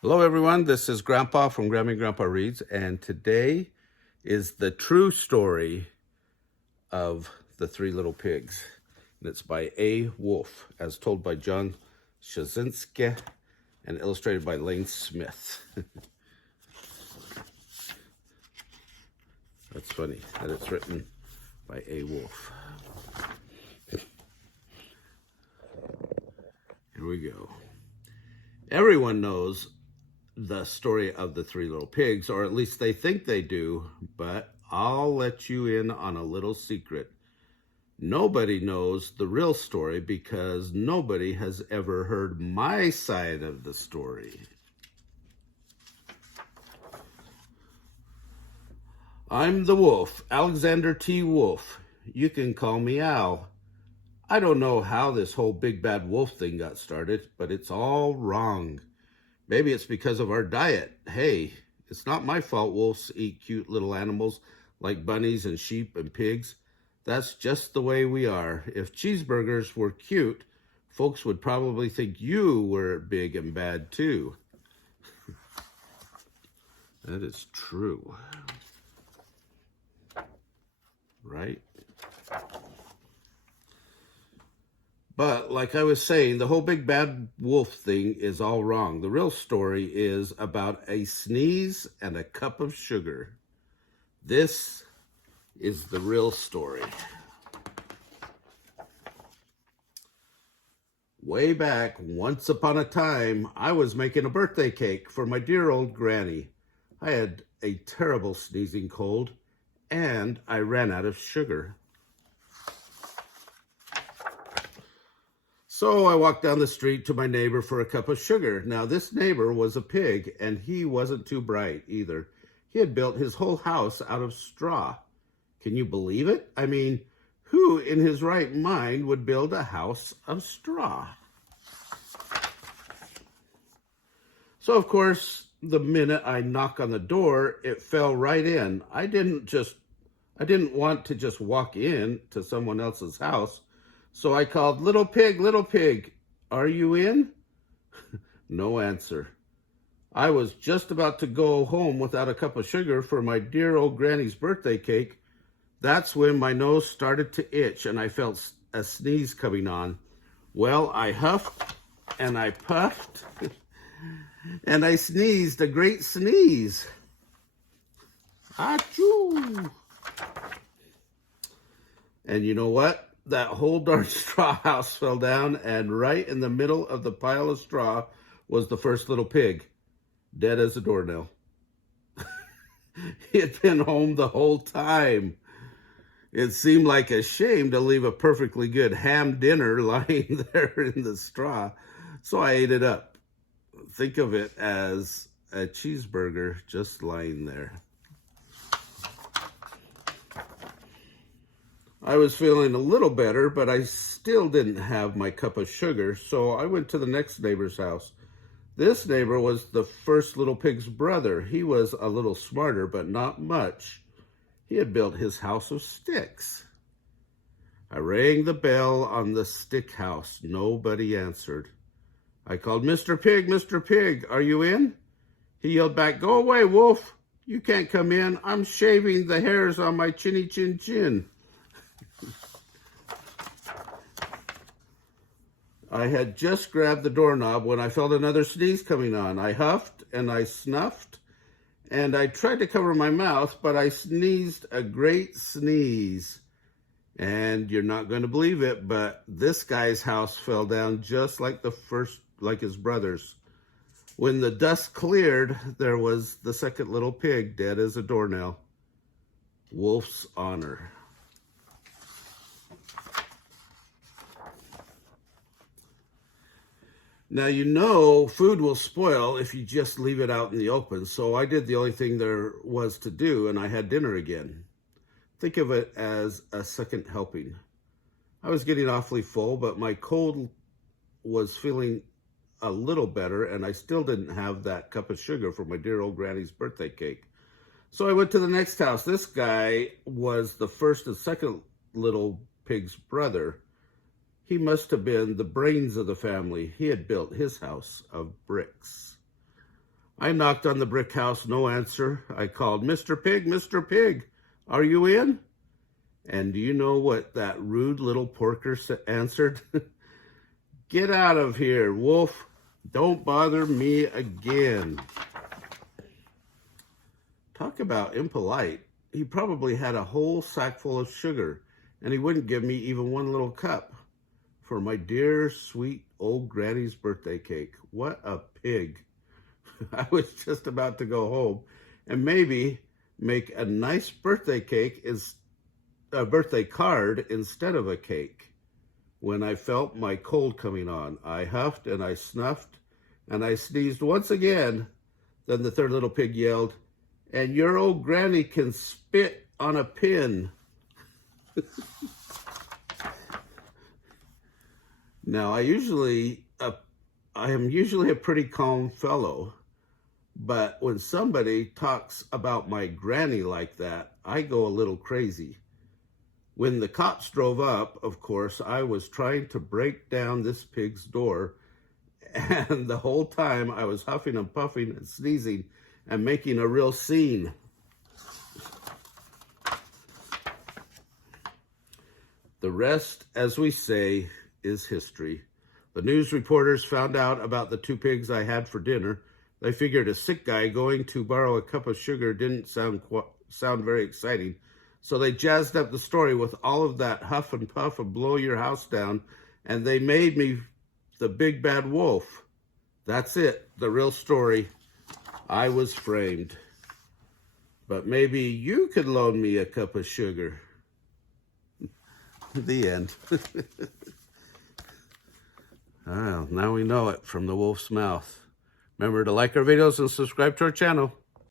Hello, everyone. This is Grandpa from Grammy Grandpa Reads, and today is the true story of the Three Little Pigs. And it's by A. Wolfe, as told by Jon Scieszka and illustrated by Lane Smith. That's funny that it's written by A. Wolfe. Here we go. Everyone knows the story of the Three Little Pigs, or at least they think they do, but I'll let you in on a little secret. Nobody knows the real story because nobody has ever heard my side of the story. I'm the wolf, Alexander T. Wolfe. You can call me Al. I don't know how this whole big bad wolf thing got started, but it's all wrong. Maybe it's because of our diet. Hey, it's not my fault wolves eat cute little animals like bunnies and sheep and pigs. That's just the way we are. If cheeseburgers were cute, folks would probably think you were big and bad too. That is true. Right? But like I was saying, the whole big bad wolf thing is all wrong. The real story is about a sneeze and a cup of sugar. This is the real story. Way back, once upon a time, I was making a birthday cake for my dear old granny. I had a terrible sneezing cold, and I ran out of sugar. So I walked down the street to my neighbor for a cup of sugar. Now, this neighbor was a pig, and he wasn't too bright either. He had built his whole house out of straw. Can you believe it? I mean, who in his right mind would build a house of straw? So, of course, the minute I knock on the door, it fell right in. I didn't want to just walk in to someone else's house. So I called, little pig, are you in? No answer. I was just about to go home without a cup of sugar for my dear old granny's birthday cake. That's when my nose started to itch and I felt a sneeze coming on. Well, I huffed and I puffed and I sneezed a great sneeze. Achoo! And you know what? That whole darn straw house fell down, and right in the middle of the pile of straw was the first little pig, dead as a doornail. He had been home the whole time. It seemed like a shame to leave a perfectly good ham dinner lying there in the straw, so I ate it up. Think of it as a cheeseburger just lying there. I was feeling a little better, but I still didn't have my cup of sugar, so I went to the next neighbor's house. This neighbor was the first little pig's brother. He was a little smarter, but not much. He had built his house of sticks. I rang the bell on the stick house. Nobody answered. I called, Mr. Pig, are you in? He yelled back, go away, wolf. You can't come in. I'm shaving the hairs on my chinny chin chin. I had just grabbed the doorknob when I felt another sneeze coming on. I huffed and I snuffed and I tried to cover my mouth, but I sneezed a great sneeze. And you're not going to believe it, but this guy's house fell down just like his brother's. When the dust cleared, there was the second little pig dead as a doornail. Wolf's honor. Now, you know, food will spoil if you just leave it out in the open. So I did the only thing there was to do, and I had dinner again. Think of it as a second helping. I was getting awfully full, but my cold was feeling a little better, and I still didn't have that cup of sugar for my dear old granny's birthday cake. So I went to the next house. This guy was the first and second little pig's brother. He must have been the brains of the family. He had built his house of bricks. I knocked on the brick house, no answer. I called, Mr. Pig, Mr. Pig, are you in? And do you know what that rude little porker answered? Get out of here, wolf. Don't bother me again. Talk about impolite. He probably had a whole sack full of sugar, and he wouldn't give me even one little cup for my dear, sweet old granny's birthday cake. What a pig. I was just about to go home and maybe make a nice birthday card instead of a cake. When I felt my cold coming on, I huffed and I snuffed and I sneezed once again. Then the third little pig yelled, and your old granny can spit on a pin. Now, I am usually a pretty calm fellow, but when somebody talks about my granny like that, I go a little crazy. When the cops drove up, of course, I was trying to break down this pig's door, and the whole time I was huffing and puffing and sneezing and making a real scene. The rest, as we say, is history. The news reporters found out about the two pigs I had for dinner. They figured a sick guy going to borrow a cup of sugar didn't sound very exciting. So they jazzed up the story with all of that huff and puff and blow your house down, and they made me the big bad wolf. That's it, the real story. I was framed. But maybe you could loan me a cup of sugar. The end. Well, now we know it from the wolf's mouth. Remember to like our videos and subscribe to our channel.